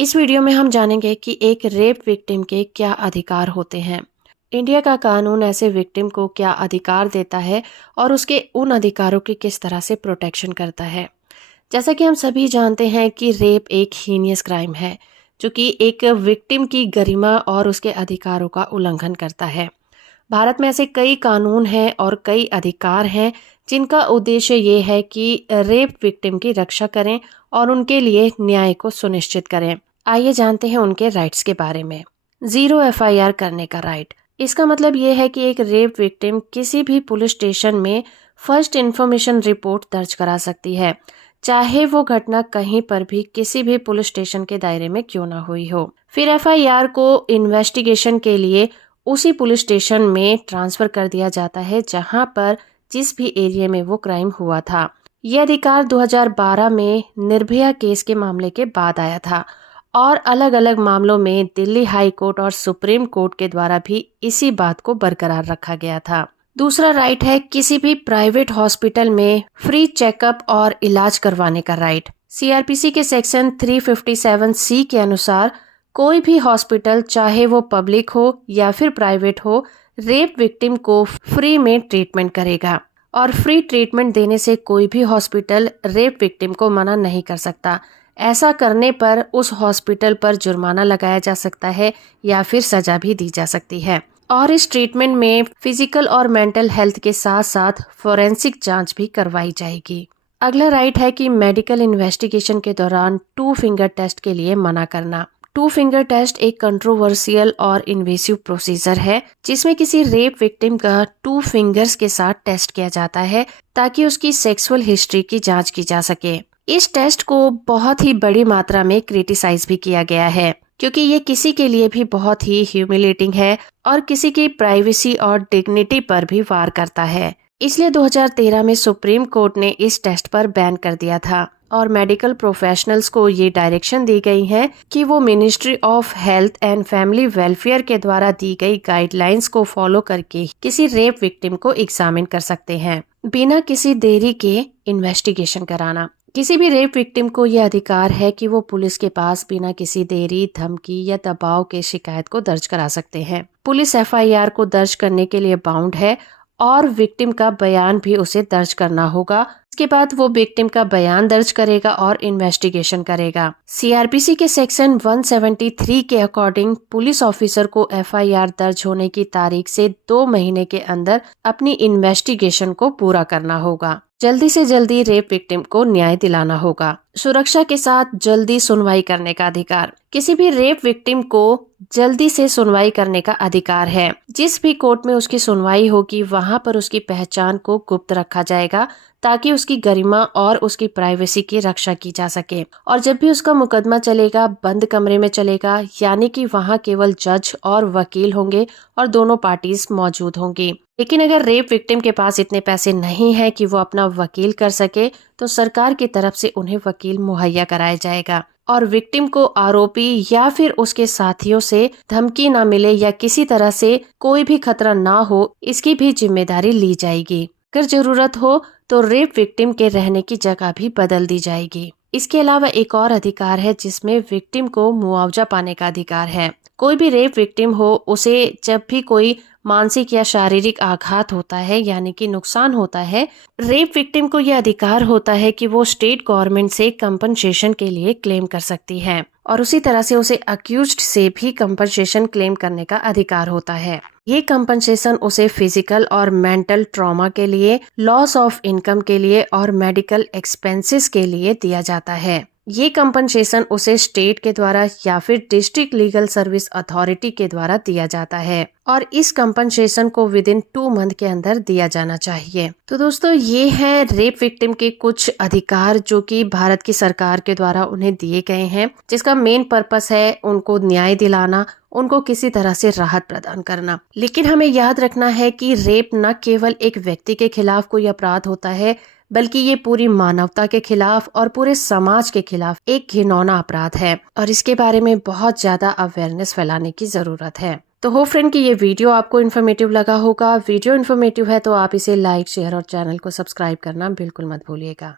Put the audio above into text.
इस वीडियो में हम जानेंगे कि एक रेप विक्टिम के क्या अधिकार होते हैं। इंडिया का कानून ऐसे विक्टिम को क्या अधिकार देता है और उसके उन अधिकारों की किस तरह से प्रोटेक्शन करता है। जैसा कि हम सभी जानते हैं कि रेप एक हीनियस क्राइम है जो कि एक विक्टिम की गरिमा और उसके अधिकारों का उल्लंघन करता है। भारत में ऐसे कई कानून हैं और कई अधिकार हैं जिनका उद्देश्य ये है कि रेप विक्टिम की रक्षा करें और उनके लिए न्याय को सुनिश्चित करें। आइए जानते हैं उनके राइट्स के बारे में। 0 FIR करने का राइट। इसका मतलब ये है कि एक रेप विक्टिम किसी भी पुलिस स्टेशन में फर्स्ट इन्फॉर्मेशन रिपोर्ट दर्ज करा सकती है, चाहे वो घटना कहीं पर भी किसी भी पुलिस स्टेशन के दायरे में क्यों ना हुई हो। फिर FIR को इन्वेस्टिगेशन के लिए उसी पुलिस स्टेशन में ट्रांसफर कर दिया जाता है जहां पर जिस भी एरिया में वो क्राइम हुआ था। यह अधिकार 2012 में निर्भया केस के मामले के बाद आया था और अलग अलग मामलों में दिल्ली हाई कोर्ट और सुप्रीम कोर्ट के द्वारा भी इसी बात को बरकरार रखा गया था। दूसरा राइट है किसी भी प्राइवेट हॉस्पिटल में फ्री चेकअप और इलाज करवाने का राइट। CRPC के सेक्शन 357C के अनुसार कोई भी हॉस्पिटल, चाहे वो पब्लिक हो या फिर प्राइवेट हो, रेप विक्टिम को फ्री में ट्रीटमेंट करेगा और फ्री ट्रीटमेंट देने से कोई भी हॉस्पिटल रेप विक्टिम को मना नहीं कर सकता। ऐसा करने पर उस हॉस्पिटल पर जुर्माना लगाया जा सकता है या फिर सजा भी दी जा सकती है। और इस ट्रीटमेंट में फिजिकल और मेंटल हेल्थ के साथ साथ फोरेंसिक जांच भी करवाई जाएगी। अगला राइट है कि मेडिकल इन्वेस्टिगेशन के दौरान 2 फिंगर टेस्ट के लिए मना करना। 2 फिंगर टेस्ट एक कंट्रोवर्शियल और इन्वेसिव प्रोसीजर है जिसमें किसी रेप विक्टिम का 2 फिंगर्स के साथ टेस्ट किया जाता है ताकि उसकी सेक्सुअल हिस्ट्री की जांच की जा सके। इस टेस्ट को बहुत ही बड़ी मात्रा में क्रिटिसाइज भी किया गया है क्योंकि ये किसी के लिए भी बहुत ही ह्यूमिलेटिंग है और किसी की प्राइवेसी और डिग्निटी पर भी वार करता है। इसलिए 2013 में सुप्रीम कोर्ट ने इस टेस्ट पर बैन कर दिया था और मेडिकल प्रोफेशनल्स को ये डायरेक्शन दी गई है कि वो ministry of health and family welfare के द्वारा दी गई गाइडलाइंस को फॉलो करके किसी रेप विक्टिम को एग्जामिन कर सकते हैं बिना किसी देरी के इन्वेस्टिगेशन कराना। किसी भी रेप विक्टिम को यह अधिकार है कि वो पुलिस के पास बिना किसी देरी, धमकी या दबाव के शिकायत को दर्ज करा सकते हैं। पुलिस FIR को दर्ज करने के लिए बाउंड है और विक्टिम का बयान भी उसे दर्ज करना होगा। इसके बाद वो विक्टिम का बयान दर्ज करेगा और इन्वेस्टिगेशन करेगा। CRPC के सेक्शन 173 के अकॉर्डिंग पुलिस ऑफिसर को FIR दर्ज होने की तारीख से 2 महीने के अंदर अपनी इन्वेस्टिगेशन को पूरा करना होगा। जल्दी से जल्दी रेप विक्टिम को न्याय दिलाना होगा। सुरक्षा के साथ जल्दी सुनवाई करने का अधिकार। किसी भी रेप विक्टिम को जल्दी से सुनवाई करने का अधिकार है। जिस भी कोर्ट में उसकी सुनवाई होगी वहां पर उसकी पहचान को गुप्त रखा जाएगा ताकि उसकी गरिमा और उसकी प्राइवेसी की रक्षा की जा सके। और जब भी उसका मुकदमा चलेगा बंद कमरे में चलेगा, यानी कि वहां केवल जज और वकील होंगे और दोनों पार्टीज मौजूद होंगी। लेकिन अगर रेप विक्टिम के पास इतने पैसे नहीं है कि वो अपना वकील कर सके तो सरकार की तरफ से उन्हें वकील मुहैया कराया जाएगा और विक्टिम को आरोपी या फिर उसके साथियों से धमकी ना मिले या किसी तरह से कोई भी खतरा ना हो, इसकी भी जिम्मेदारी ली जाएगी। अगर जरूरत हो तो रेप विक्टिम के रहने की जगह भी बदल दी जाएगी। इसके अलावा एक और अधिकार है जिसमें विक्टिम को मुआवजा पाने का अधिकार है। कोई भी रेप विक्टिम हो, उसे जब भी कोई मानसिक या शारीरिक आघात होता है यानी कि नुकसान होता है, रेप विक्टिम को यह अधिकार होता है कि वो स्टेट गवर्नमेंट से कंपनसेशन के लिए क्लेम कर सकती है और उसी तरह से उसे अक्यूज्ड से भी कंपनसेशन क्लेम करने का अधिकार होता है। ये कंपनसेशन उसे फिजिकल और मेंटल ट्रॉमा के लिए, लॉस ऑफ इनकम के लिए और मेडिकल एक्सपेंसेस के लिए दिया जाता है। ये कंपनसेशन उसे स्टेट के द्वारा या फिर डिस्ट्रिक्ट लीगल सर्विस अथॉरिटी के द्वारा दिया जाता है और इस कंपनसेशन को विदिन 2 मंथ के अंदर दिया जाना चाहिए। तो दोस्तों, ये है रेप विक्टिम के कुछ अधिकार जो कि भारत की सरकार के द्वारा उन्हें दिए गए हैं, जिसका मेन पर्पस है उनको न्याय दिलाना, उनको किसी तरह से राहत प्रदान करना। लेकिन हमें याद रखना है कि रेप न केवल एक व्यक्ति के खिलाफ कोई अपराध होता है, बल्कि ये पूरी मानवता के खिलाफ और पूरे समाज के खिलाफ एक घिनौना अपराध है और इसके बारे में बहुत ज्यादा अवेयरनेस फैलाने की जरूरत है। तो होप फ्रेंड कि ये वीडियो आपको इन्फॉर्मेटिव लगा होगा। वीडियो इन्फॉर्मेटिव है तो आप इसे लाइक, शेयर और चैनल को सब्सक्राइब करना बिल्कुल मत भूलिएगा।